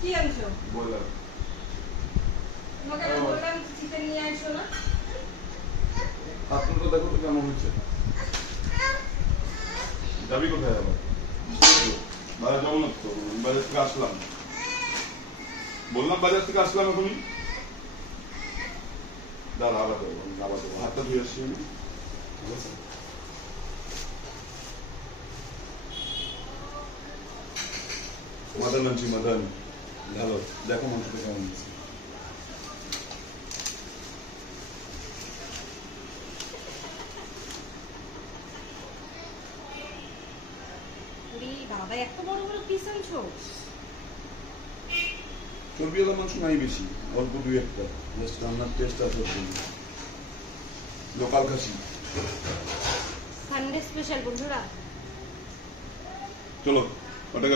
কি আনছো? বয়লার। তোমাকে আমি বললাম চিকেন নিয়ে আসো না। আপনারা দেখো তো কেমন হচ্ছে। যাবি কোথায় আবার? বাজার যাবো না তো, বাজার থেকে আসলাম। বললাম বাজার থেকে আসলাম এখনই। দাঁড়া আবার দেবো, আবার দেবো, হাতটা ধুয়ে আসছি আমি। ঠিক আছে? মাদান আনছি, মাদান। ভালো, দেখো মাংসটা কেমন হচ্ছে। বাবা এত বড় বড় পিস আনছো? চর্বিওয়ালা মাংস নাই বেশি, অল্প দুই একটা, জাস্ট রান্নার টেস্ট আছে। লোকাল খাসি। সানডে স্পেশাল বন্ধুরা। চলো ওটাকে